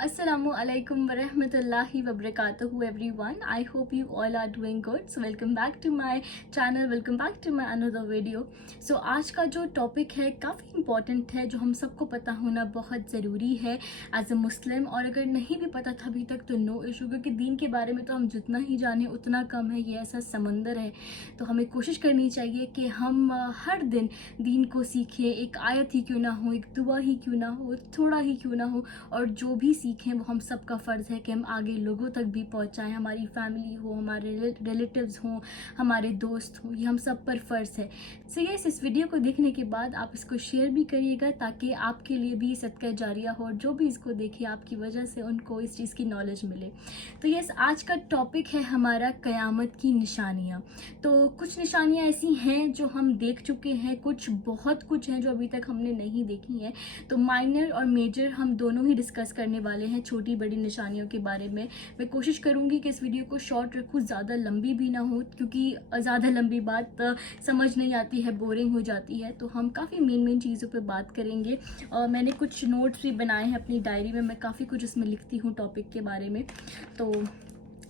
Assalamu alaikum wa rahmatullahi wa barakatuhu everyone. I hope you all are doing good. So welcome back to my channel, welcome back to my another video. So आज का जो topic है काफ़ी important है, जो हम सबको पता होना बहुत ज़रूरी है एज अ मुस्लिम। और अगर नहीं भी पता था अभी तक तो नो इशू, क्योंकि दीन के बारे में तो हम जितना ही जाने उतना कम है। ये ऐसा समंदर है, तो हमें कोशिश करनी चाहिए कि हम हर दिन दीन को सीखें। एक आयत ही क्यों ना हो, एक दुआ ही क्यों ना हो, थोड़ा ही क्यों ना हो, और जो भी सीखें वो हम सबका फ़र्ज़ है कि हम आगे लोगों तक भी पहुंचाएं। हमारी फैमिली हो, हमारे रिलेटिव्स हों, हमारे दोस्त हों, ये हम सब पर फ़र्ज़ है। सो यस, इस वीडियो को देखने के बाद आप इसको शेयर भी करिएगा ताकि आपके लिए भी सदका जारिया हो, और जो भी इसको देखे आपकी वजह से उनको इस चीज़ की नॉलेज मिले। तो यस, आज का टॉपिक है हमारा क़यामत की निशानियाँ। तो कुछ निशानियाँ ऐसी हैं जो हम देख चुके हैं, बहुत कुछ हैं जो अभी तक हमने नहीं देखी हैं। तो माइनर और मेजर हम दोनों ही डिस्कस करने वाले हैं, छोटी बड़ी निशानियों के बारे में। मैं कोशिश करूंगी कि इस वीडियो को शॉर्ट रखूं, ज़्यादा लंबी भी ना हो, क्योंकि ज़्यादा लंबी बात समझ नहीं आती है, बोरिंग हो जाती है। तो हम काफ़ी मेन चीज़ों पे बात करेंगे। और मैंने कुछ नोट्स भी बनाए हैं अपनी डायरी में, मैं काफ़ी कुछ इसमें लिखती हूँ टॉपिक के बारे में। तो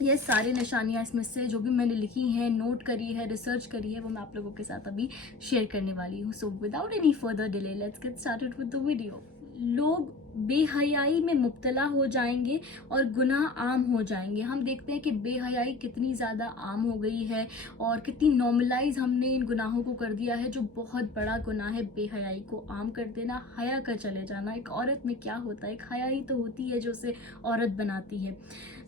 ये सारी निशानियाँ इसमें से जो भी मैंने लिखी हैं, नोट करी है, रिसर्च करी है, वो मैं आप लोगों के साथ अभी शेयर करने वाली हूँ। So without any further delay let's get started with the video. लोग बेहयाई में मुब्तला हो जाएंगे और गुनाह आम हो जाएंगे। हम देखते हैं कि बेहयाई कितनी ज़्यादा आम हो गई है और कितनी नॉर्मलाइज हमने इन गुनाहों को कर दिया है, जो बहुत बड़ा गुनाह है बेहयाई को आम कर देना, हया कर चले जाना। एक औरत में क्या होता है, एक हया ही तो होती है जो उसे औरत बनाती है।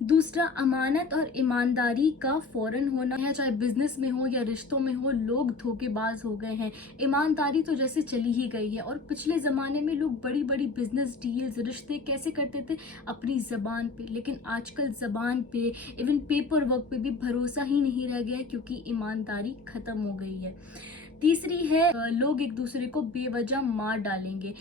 दूसरा, अमानत और ईमानदारी का फ़ौरन होना है, चाहे बिजनेस में हो या रिश्तों में हो। लोग धोखेबाज हो गए हैं, ईमानदारी तो जैसे चली ही गई है। और पिछले ज़माने में लोग बड़ी बड़ी बिजनेस डील्स, रिश्ते कैसे करते थे, अपनी ज़बान पे। लेकिन आजकल ज़बान पे, इवन पेपर वर्क पे भी भरोसा ही नहीं रह गया है, क्योंकि ईमानदारी ख़त्म हो गई है। तीसरी है, लोग एक दूसरे को बेवजह मार डालेंगे।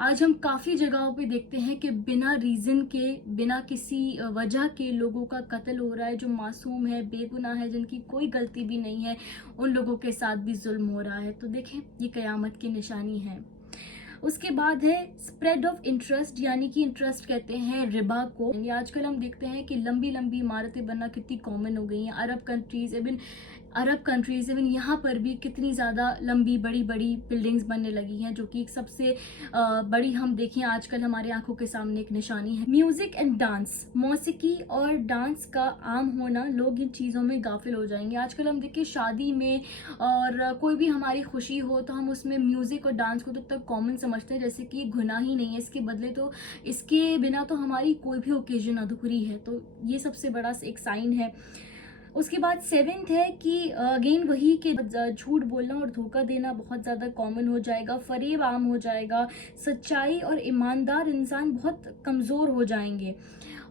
आज हम काफ़ी जगहों पे देखते हैं कि बिना रीज़न के, बिना किसी वजह के लोगों का कत्ल हो रहा है। जो मासूम है, बेगुनाह है, जिनकी कोई गलती भी नहीं है, उन लोगों के साथ भी जुल्म हो रहा है। तो देखें, ये क़यामत की निशानी है। उसके बाद है स्प्रेड ऑफ इंटरेस्ट, यानी कि इंटरेस्ट कहते हैं रिबा को। आजकल हम देखते हैं कि लंबी लंबी इमारतें बनना कितनी कॉमन हो गई हैं। अरब कंट्रीज इवन यहाँ पर भी कितनी ज़्यादा लंबी बड़ी बड़ी बिल्डिंग्स बनने लगी हैं, जो कि एक सबसे बड़ी हम देखें आजकल हमारे आंखों के सामने एक निशानी है। म्यूज़िक एंड डांस, मौसीकी और डांस का आम होना, लोग इन चीज़ों में गाफिल हो जाएंगे। आजकल हम देखें शादी में और कोई भी हमारी खुशी हो तो हम उसमें म्यूज़िक और डांस को तो तक कॉमन समझते हैं जैसे कि गुनाह ही नहीं है। इसके बदले तो, इसके बिना तो हमारी कोई भी ओकेजन अधूरी है। तो ये सबसे बड़ा एक साइन है। उसके बाद सेवेंथ है कि अगेन वही कि झूठ बोलना और धोखा देना बहुत ज़्यादा कॉमन हो जाएगा, फरेब आम हो जाएगा, सच्चाई और ईमानदार इंसान बहुत कमज़ोर हो जाएंगे।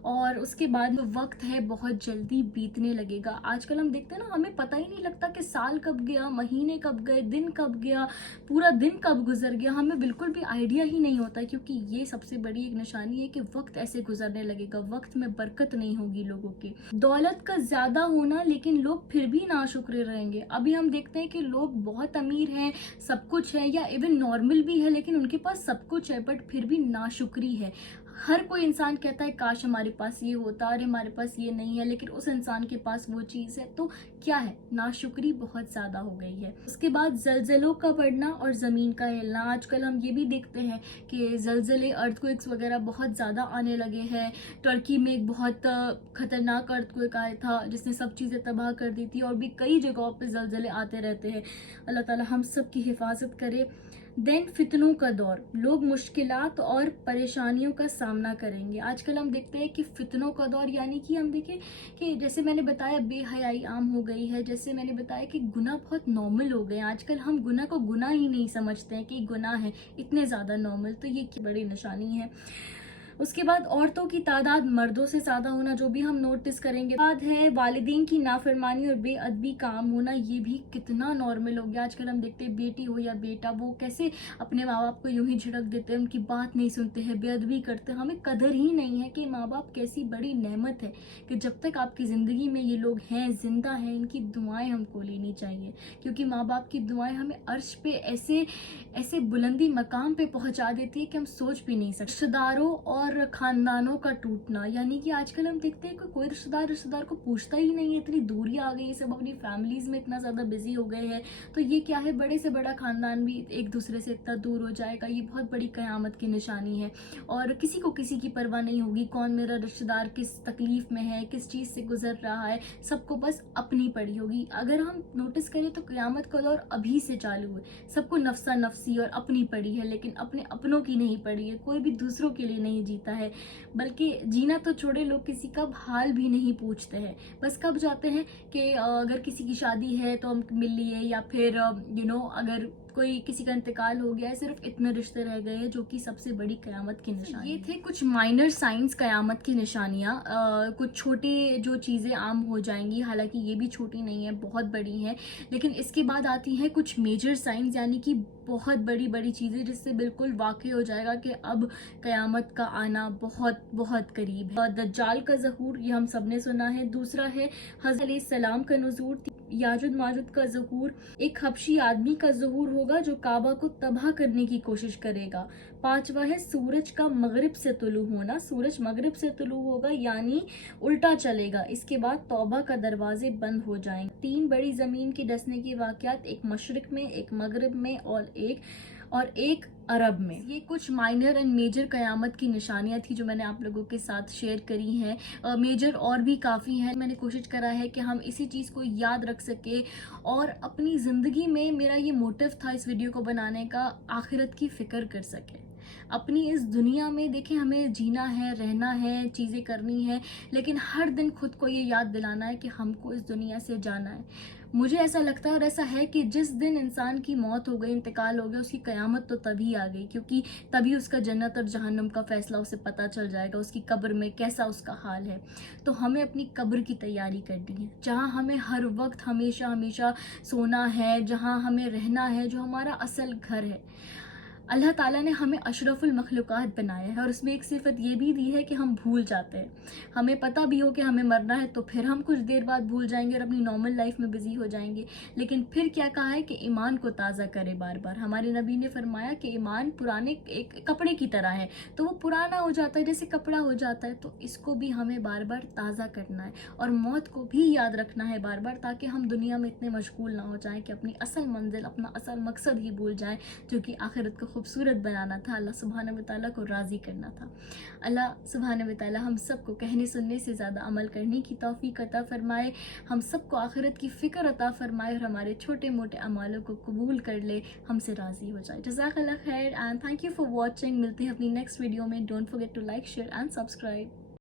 और उसके बाद वक्त है बहुत जल्दी बीतने लगेगा। आजकल हम देखते हैं ना, हमें पता ही नहीं लगता कि साल कब गया, महीने कब गए, दिन कब गया, पूरा दिन कब गुजर गया, हमें बिल्कुल भी आइडिया ही नहीं होता। क्योंकि ये सबसे बड़ी एक निशानी है कि वक्त ऐसे गुजरने लगेगा, वक्त में बरकत नहीं होगी लोगों की। दौलत का ज़्यादा होना, लेकिन लोग फिर भी नाशुक्र रहेंगे। अभी हम देखते हैं कि लोग बहुत अमीर हैं, सब कुछ है, या इवन नॉर्मल भी है, लेकिन उनके पास सब कुछ है बट फिर भी नाशुक्री है। हर कोई इंसान कहता है काश हमारे पास ये होता, और हमारे पास ये नहीं है, लेकिन उस इंसान के पास वो चीज़ है। तो क्या है, नाशुक्री बहुत ज़्यादा हो गई है। उसके बाद जलजलों का बढ़ना और ज़मीन का हिलना। आजकल हम ये भी देखते हैं कि जलजले, अर्थक्वेक्स वगैरह बहुत ज़्यादा आने लगे हैं। टर्की में एक बहुत खतरनाक अर्थक्वेक आया था जिसने सब चीज़ें तबाह कर दी थी, और भी कई जगहों पर जलजले आते रहते हैं। अल्लाह ताला हम सब की हिफाजत करे। देन फितनों का दौर, लोग मुश्किलात और परेशानियों का सामना करेंगे। आजकल हम देखते हैं कि फितनों का दौर, यानी कि हम देखें कि जैसे मैंने बताया बेहयाई आम हो गई है, जैसे मैंने बताया कि गुनाह बहुत नॉर्मल हो गए हैं। आजकल हम गुनाह को गुनाह ही नहीं समझते हैं कि गुनाह है, इतने ज़्यादा नॉर्मल। तो ये की बड़ी निशानी है। उसके बाद औरतों की तादाद मर्दों से ज़्यादा होना, जो भी हम नोटिस करेंगे। बाद है वालिदैन की नाफरमानी और बेअदबी का आम होना, ये भी कितना नॉर्मल हो गया। आजकल हम देखते हैं बेटी हो या बेटा, वो कैसे अपने माँ बाप को यूं ही झिड़क देते हैं, उनकी बात नहीं सुनते हैं, बेअदबी करते हैं। हमें कदर ही नहीं है कि माँ बाप कैसी बड़ी नेमत है, कि जब तक आपकी ज़िंदगी में ये लोग हैं, जिंदा हैं, इनकी दुआएं हमको लेनी चाहिए। क्योंकि माँ बाप की दुआएं हमें अर्श पे ऐसे ऐसे बुलंदी मकाम पे पहुँचा देती है कि हम सोच भी नहीं सकते। रिश्तेदारों और और ख़ानदानों का टूटना, यानी कि आजकल हम देखते हैं कि कोई रिश्तेदार को पूछता ही नहीं है, इतनी दूरी आ गई है, सब अपनी फैमिलीज़ में इतना ज़्यादा बिजी हो गए हैं। तो ये क्या है, बड़े से बड़ा ख़ानदान भी एक दूसरे से इतना दूर हो जाएगा, ये बहुत बड़ी क़यामत की निशानी है। और किसी को किसी की परवाह नहीं होगी, कौन मेरा रिश्तेदार किस तकलीफ़ में है, किस चीज़ से गुजर रहा है, सबको बस अपनी पड़ी होगी। अगर हम नोटिस करें तो क़यामत का दौर अभी से चालू है, सबको नफसा नफसी और अपनी पड़ी है, लेकिन अपने अपनों की नहीं पड़ी है। कोई भी दूसरों के लिए नहीं जीता है, बल्कि जीना तो छोड़े, लोग किसी का हाल भी नहीं पूछते हैं। बस कब जाते हैं कि अगर किसी की शादी है तो हम मिल लिए, या फिर अगर कोई किसी का इंतकाल हो गया है, सिर्फ इतने रिश्ते रह गए हैं, जो कि सबसे बड़ी क़यामत की निशानी। ये थे कुछ माइनर साइंस क़यामत की निशानियाँ। कुछ छोटी जो चीज़ें आम हो जाएंगी, हालांकि ये भी छोटी नहीं है, बहुत बड़ी हैं। लेकिन इसके बाद आती हैं कुछ मेजर साइंस, यानी कि बहुत बड़ी बड़ी चीज़ें, जिससे बिल्कुल वाक़ई हो जाएगा कि अब क़यामत का आना बहुत बहुत करीब है। दज्जाल का ज़हूर, ये हम सब ने सुना है। दूसरा है हज़रत अलैहिस्सलाम का नुज़ूर, याजुज माजुज का ज़हूर, एक हबशी आदमी का ज़हूर होगा जो काबा को तबाह करने की कोशिश करेगा। पांचवा है सूरज का मगरिब से तुलू होना, सूरज मगरिब से तुलू होगा यानी उल्टा चलेगा। इसके बाद तौबा का दरवाजे बंद हो जाएंगे। 3 बड़ी ज़मीन की डसने की वाक़यात, एक मशरिक में, एक मगरिब में और एक अरब में। ये कुछ माइनर एंड मेजर क़यामत की निशानियां थी जो मैंने आप लोगों के साथ शेयर करी हैं। मेजर और भी काफ़ी हैं। मैंने कोशिश करा है कि हम इसी चीज़ को याद रख सके, और अपनी ज़िंदगी में मेरा ये मोटिव था इस वीडियो को बनाने का, आखिरत की फ़िक्र कर सके। अपनी इस दुनिया में देखें, हमें जीना है, रहना है, चीज़ें करनी है, लेकिन हर दिन खुद को ये याद दिलाना है कि हमको इस दुनिया से जाना है। मुझे ऐसा लगता है और ऐसा है कि जिस दिन इंसान की मौत हो गई, इंतकाल हो गया, उसकी क़यामत तो तभी आ गई, क्योंकि तभी उसका जन्नत और जहन्नम का फ़ैसला उसे पता चल जाएगा, उसकी कब्र में कैसा उसका हाल है। तो हमें अपनी कब्र की तैयारी करनी है, जहाँ हमें हर वक्त हमेशा हमेशा सोना है, जहाँ हमें रहना है, जो हमारा असल घर है। अल्लाह ताला ने हमें अशरफुल मखलूक़ात बनाया है, और उसमें एक सिफत ये भी दी है कि हम भूल जाते हैं। हमें पता भी हो कि हमें मरना है, तो फिर हम कुछ देर बाद भूल जाएंगे और अपनी नॉर्मल लाइफ में बिजी हो जाएंगे। लेकिन फिर क्या कहा है कि ईमान को ताज़ा करे बार बार। हमारे नबी ने फरमाया कि ईमान पुराने एक कपड़े की तरह है, तो वो पुराना हो जाता है, जैसे कपड़ा हो जाता है। तो इसको भी हमें बार बार ताज़ा करना है, और मौत को भी याद रखना है बार बार, ताकि हम दुनिया में इतने मशगूल ना हो जाएं कि अपनी असल मंजिल, अपना असल मकसद ही भूल जाएं, जो कि आखिरत को खूबसूरत बनाना था, अल्लाह सुब्हानहू व तआला को राज़ी करना था। अल्लाह सुब्हानहू व तआला हम सबको कहने सुनने से ज़्यादा अमल करने की तौफीक अता फ़रमाए, हम सबको आखिरत की फ़िक्र अता फ़रमाए, और हमारे छोटे मोटे अमालों को कबूल कर ले, हमसे राज़ी हो जाए। जज़ाकल्लाह खैर and thank you for watching. मिलते हैं अपनी नेक्स्ट वीडियो में। Don't forget to like, share and subscribe.